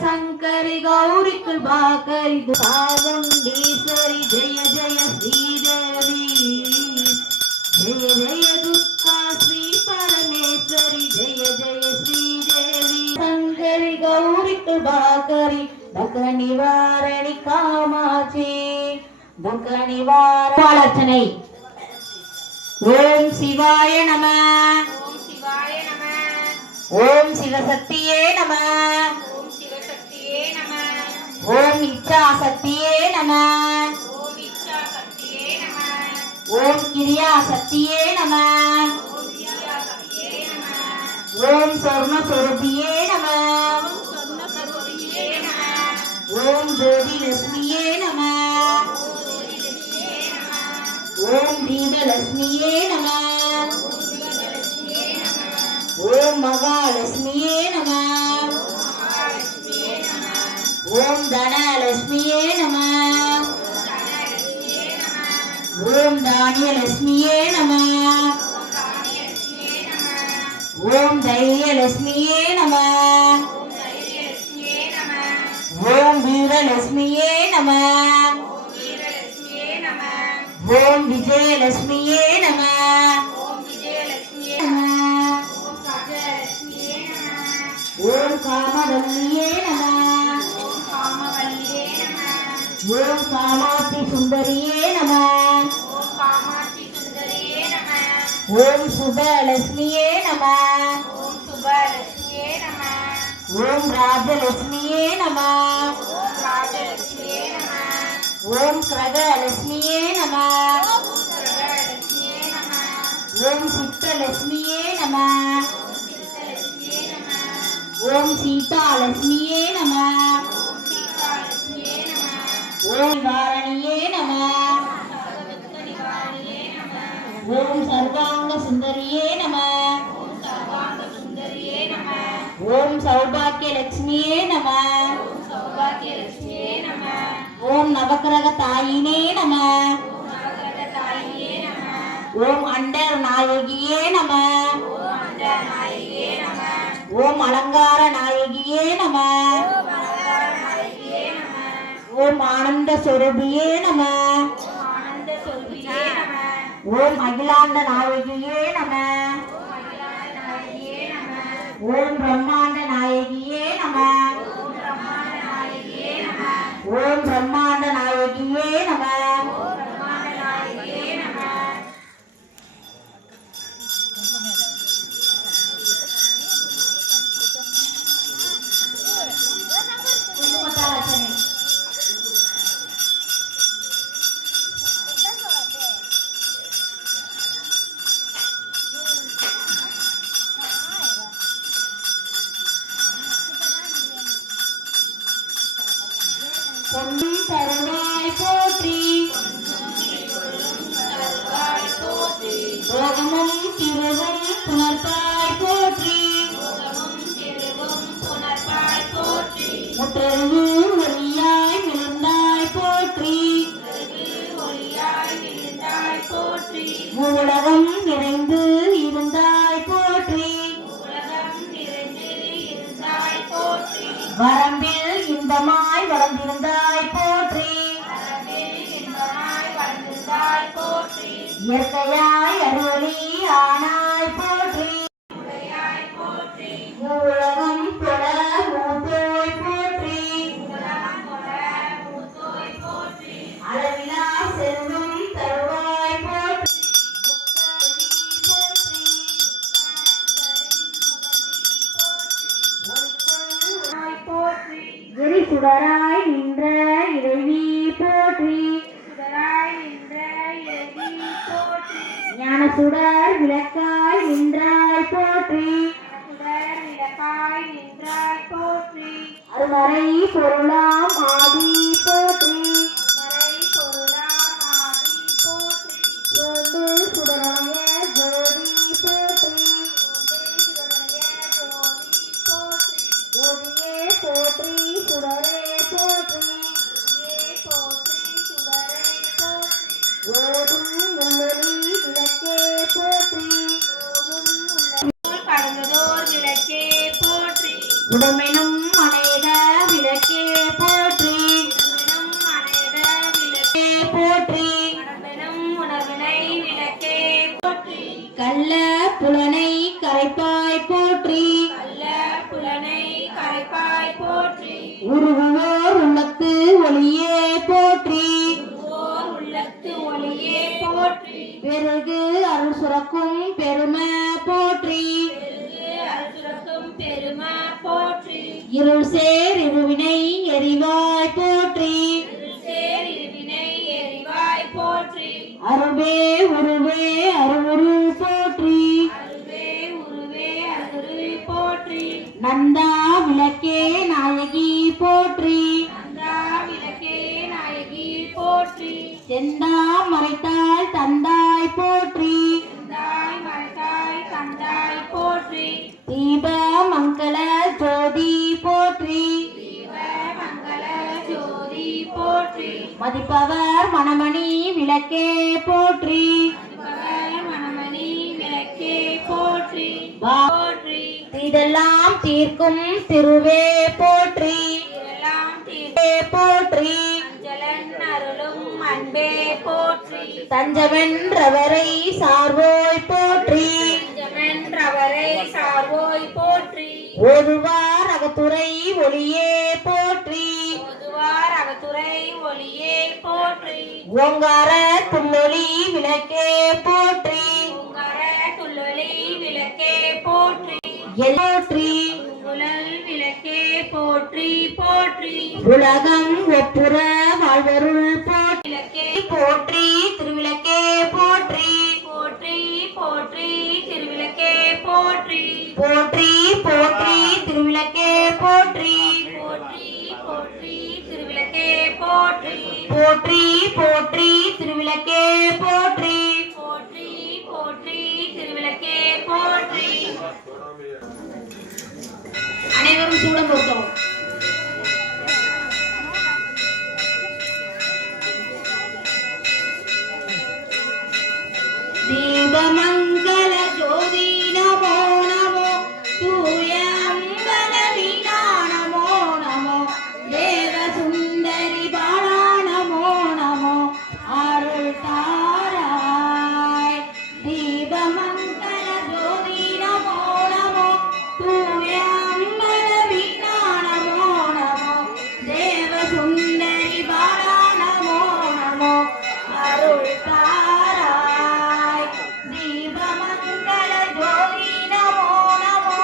शंकरी गौरी कृपाकरी चामुंडेश्वरी जय जय श्रीदेवी जय जय दुर्गा श्री परमेश्वरी जय जय श्रीदेवी शंकरी गौरी कृपाकरी दुख निवारणी कामाक्षी दुख निवारणी ओम शिवाय नमः ओम शिवाय नमः ओम शिवशक्तिये नमः ओम शिवशक्तिये नमः ओम इच्छाशक्तिये नमः ओम इच्छाशक्तिये नमः ओम क्रियाशक्तिये नमः ओम क्रियाशक्तिये नमः ओम स्वर्णस्वरूपिये नमः ओम स्वर्णस्वरूपिये नमः ओम ज्योतिलक्ष्मीये नमः ओम दीपलक्ष्मीये नमः ओम महालक्ष्मीये नमः ओम धनलक्ष्मीये नमः ओम धान्यलक्ष्मीये नमः ओम धैर्यलक्ष्मीये नमः ओम वीरलक्ष्मीये नमः ओम विजयलक्ष्मीये नमः ओम विजयलक्ष्मीये नमः ओम कामवल्लिये नमः ओम कामवल्लिये नमः ओम कामाक्षी सुंदरिये नमः ओम कामाक्षी सुंदरिये नमः ओम शुभलक्ष्मीये नमः ओम शुभलक्ष्मीये नमः ओम राजलक्ष्मीये नमः ओम राजलक्ष्मीये नमः ओम कृगलक्ष्मीये नमः ओम कृगलक्ष्मीये नमः ओम सिद्धलक्ष्मीये नमः ओम सिद्धलक्ष्मीये नमः ओम सीतालक्ष्मीये नमः ओम सीतालक्ष्मीये नमः ओम निवारणीये नमः निवारणीये नमः ओम सर्वांग सुंदरिये नमः ओम सर्वांग सुंदरिये नमः ओम सौभाग्यलक्ष्मीये नमः ओम सौभाग्यलक्ष्मीये नमः ओम नवग्रह तायिने नमः ओम नवग्रह तायिने नमः ओम अंडर नायकिये नमः ओम अंडर नायकिये नमः ओम अलंकार नायकिये नमः ओम अलंकार नायकिये नमः ओम आनंद स्वरूपिये नमः ओम आनंद स्वरूपिये नमः ओम अखिलांड नायकिये नमः ओम अखिलांड नायकिये नमः ओम ब्रह्मांड नायकिये नमः ओम ब्रह्मांड नायकिये नमः ओम ब्रह्मांड नायकिये नमः ओम ब्रह्मांड नायकिये नमः பொன்னி தருவாய் போற்றி போகமும் திருவும் புணர்ப்பாய் போற்றி முற்றறிவு ஒளியாய் விழுந்தாய் போற்றி மூவுலகம் நிறைந்து இருந்தாய் போற்றி வரம்பில் இன்பமாய் வளர்ந்திருந்தாய் போற்றி இயற்கையாய் அருளி ஆனாய் போற்றி மூவுலகம் தொழ மூத்தோய் போற்றி அளவிலா செல்வம் தருவாய் போற்றி சுடராய் நின்ற இறைவி போற்றி ஞான சுடர் விளக்காய் நின்றாய் போற்றி அருமறை பொருளாம் ஆதி போற்றி சுடராய ஜோதி போற்றி ஜோதியே போற்றி சுடரே போற்றி ஓடும் உள்ளொளி விளக்கே போற்றி கடந்ததோர் விளக்கே போற்றி உடமெனும் அநேக கரைப்பாய் போற்றி அல்ல புலனை கரைப்பாய் போற்றி உருகுவோர் உள்ளத்து ஒளியே போற்றி ஓர் உள்ளத்து ஒளியே போற்றி பெருகு அருள் சுரக்கும் பெருமை போற்றி பெருகு அருசுரக்கும் பெருமா போற்றி இருள் சேர் இருவினை எரிவாய் போற்றி சேர் இருவினை எரிவாய் போற்றி அருவே உருவே அருவுரு போற்றி அருவே உருவே அருள் போற்றி நந்தா விளக்கே நாயகி போற்றி நந்தா விளக்கே நாயகி போற்றி செந்தா மறைத்தாள் தந்தாய் போற்றி தந்தாய் மறைத்தாய் தந்தாய் போற்றி தீப மங்கள ஜோதி போற்றி தீப மங்கள ஜோதி போற்றி மதிப்பவர் மணமணி விளக்கே போற்றி மதிப்பவர் மணமணி விளக்கே போற்றி வா. போற்றி இதெல்லாம் தீர்க்கும் திருவே போற்றி இதெல்லாம் போற்றி அஞ்சலன் அருளும் அன்பே போற்றி தஞ்சமென்றவரை சார்வோய் போற்றி ஜமென்றவரை சார்வோய் போற்றி ஓதுவார் அகத்துறை ஒளியே போற்றி பொதுவார் அகத்துறை ஒளியே போற்றி ஓங்கார துள்ளொளி விளக்கே போற்றி உங்கர துள்ளொளி விளக்கே போற்றி போற்றி குழல் விளக்கே போற்றி போற்றி உலகம் ஒப்புற வாழ்வருள் போற்றி விளக்கே போற்றி திருவிளக்கே போற்றி போற்றி போற்றி திருவிளக்கே போற்றி போற்றி போற்றி திருவிளக்கே போற்றி போற்றி போற்றி திருவிளக்கே போற்றி போற்றி போற்றி திருவிளக்கே போற்றி போற்றி போற்றி திருவிளக்கே போற்றி அனைவரும் சூடம் பொருத்தவும் தீபமங்கல ஜோதி நமோ நமோ தூய அம்பல வீணா நமோ நமோ தேவ சுந்தரி பாலா நமோ நமோ அருள் தாராய் தீபமங்கல ஜோதி நமோ நமோ தூய அம்பல வீணா நமோ நமோ தேவ சுந்தரி பாலா நமோ நமோ அருள் தாராய் தீபமங்கல ஜோதி நமோ நமோ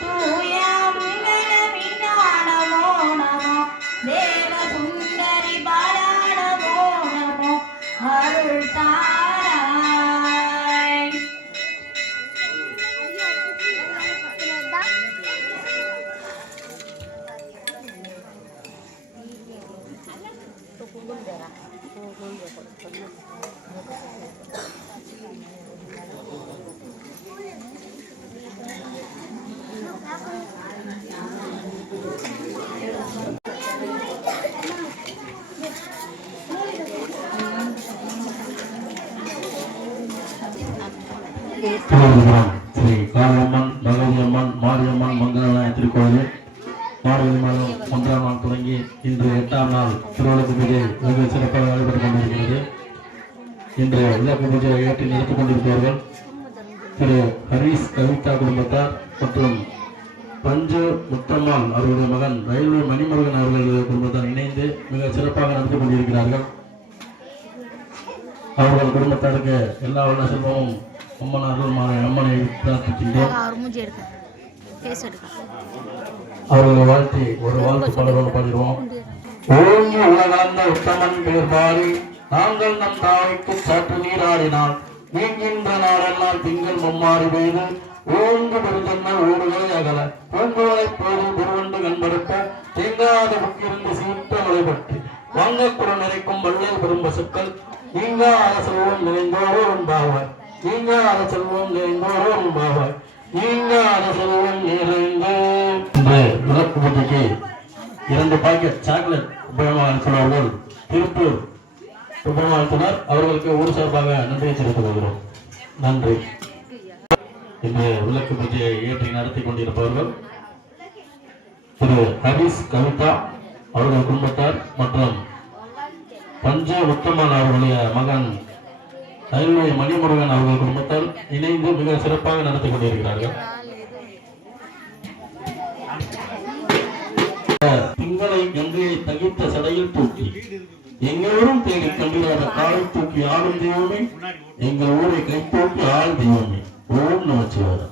தூய அம்பல வீணா நமோ நமோ தேவ சுந்தரி பாலா நமோ நமோ அருள் தாராய் திருவனந்தபுரம் ஸ்ரீ காளியம்மன் பகவதியம்மன் மாரியம்மன் மங்கள திருக்கோயில் மார்கழி மாதம் 1ஆம் நாள் தொடங்கி இன்று 8ஆம் நாள் திருவிளக்கு பூஜை வெகு சிறப்பாக நடைபெற்றுக் கொண்டிருக்கிறது. இன்று விளக்கு பூஜையை ஏற்றி நடத்திக் கொண்டிருப்பவர்கள் திரு ஹரிஸ் கவிதா குடும்பத்தார் மற்றும் பஞ்சு முத்தம்மாள் அவருடைய மகன் ரயில்வே மணிமுருகன் அவர்களுடைய குடும்பத்தார் இணைந்து மிக சிறப்பாக நடத்தி கொண்டிருக்கிறார்கள். அவர்கள் குடும்பத்தாருக்கு எல்லா வல்ல செல்வமும் அம்மன் அருள்மான அம்மனை பிரார்த்திக்கின்றோம். அவர்களை வாழ்த்தி ஒரு வாழ்த்து பாடல்கள் பாடிடுவோம். ஓங்கி உலகளந்த உத்தமன் பேர் பாடி நாங்கள் நம் தாய்க்கு சற்று நீராடினால் நீங்கின்ற நாளெல்லாம் திங்கள் மும்மாறி பெய்து ஓங்கு பெருந்தன்ன ஓடுகளை அகல பூங்குவலை போது திருவண்டு கண்படுத்த தேங்காத புக்கிருந்து சீட்ட மலைப்பட்டு வாங்கக்குடன் நிறைக்கும் வள்ளல் பெரும் பசுக்கள் நீங்காத செல்வம் நிறைந்தோரும் பாவாய் நீங்காத செல்வம் நிறைந்தோரும் பாவாய் நீங்காத செல்வம் நிறைந்து விளக்கு பூஜைக்கு 2 பாக்கெட் சாக்லேட் உபயோகமானவர்கள் திருப்பூர் உபயோகமானத்தினர் அவர்களுக்கு ஊர் சார்பாக நன்றியை தெரிவித்துக் கொள்கிறோம். நன்றி. இந்த விளக்கு பூஜையை ஏற்றி நடத்தி கொண்டிருப்பவர்கள் திரு ஹரிஸ் கவிதா அவர்கள் குடும்பத்தார் மற்றும் பஞ்ச உத்தமன் அவர்களுடைய மகன் ரயில்வே மணிமுருகன் அவர்கள் குடும்பத்தால் இணைந்து மிக சிறப்பாக நடத்தி கொண்டிருக்கிறார்கள். தூக்கி எங்கோரும் தேடி கண்டிராத காலை தூக்கி ஆளும் தெய்வமே, எங்கள் ஊரை கை தூக்கி ஆள் தெய்வமே. ஓம் நமச்சிவாய.